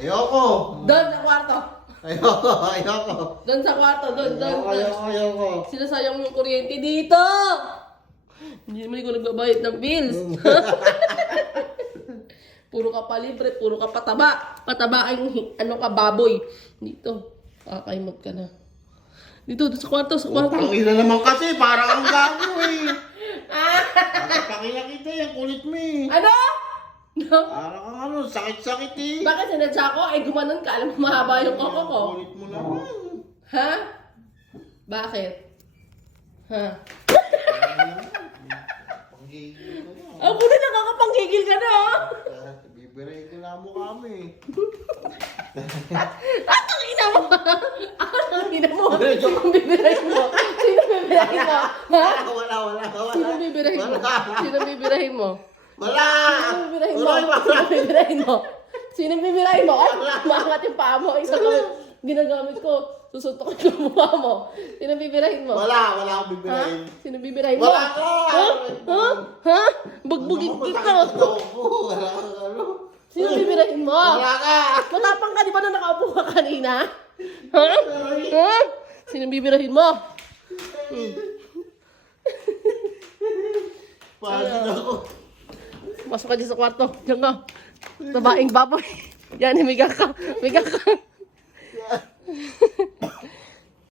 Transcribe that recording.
Ayoko. Doon sa kwarto. Ayoko. Doon sa kwarto, doon. Ayoko. Sinasayang yung kuryente dito. Hindi naman ko nagbabayad ng bills. Puro ka pa libre, puro ka pataba. Pataba ang ano ka, baboy. Dito, kakaimot ka na. Dito, sa kwarto, sa kwarto. Pangina naman kasi, parang ang gago eh. Pakila kita yung kulit mo eh. Ano? No? Parang ang ano, sakit-sakit eh. Bakit sinadya ko? Ay, gumanon ka. Alam mo, mahaba yung koko ko. Kulit mo naman. Ha? Bakit? Ha? Panggigil ko na. Ako na nakakapanggigil ka na, oh. Bibiray ko na mo kami. Ang ina mo! Ang ina mo! Sino bibirahin mo? Sino bibirahin mo? Ha? Wala. Sino bibirahin mo? Sino bibirahin mo? Wala! Sino bibirahin mo? Sino bibirahin mo? Sino bibirahin mo? Ay, maangat yung paa mo. Isang ginagamit ko. Susuntok yung mukha mo. Sino bibirahin mo? Wala akong Ha? bibirahin. Sino bibirahin mo? Wala ka! Ha? Bugbugin kita. Wala ka ano. Sino bibirahin mo? Wala ka! Matapang ka, di ba na nakaupo ka kanina? Ha? Ha? Sino bibirahin mo? Paano ako? Masok ka dyan sa kwarto. Diyan ka. Tabaing baboy. Yan, miga ka. Miga ka.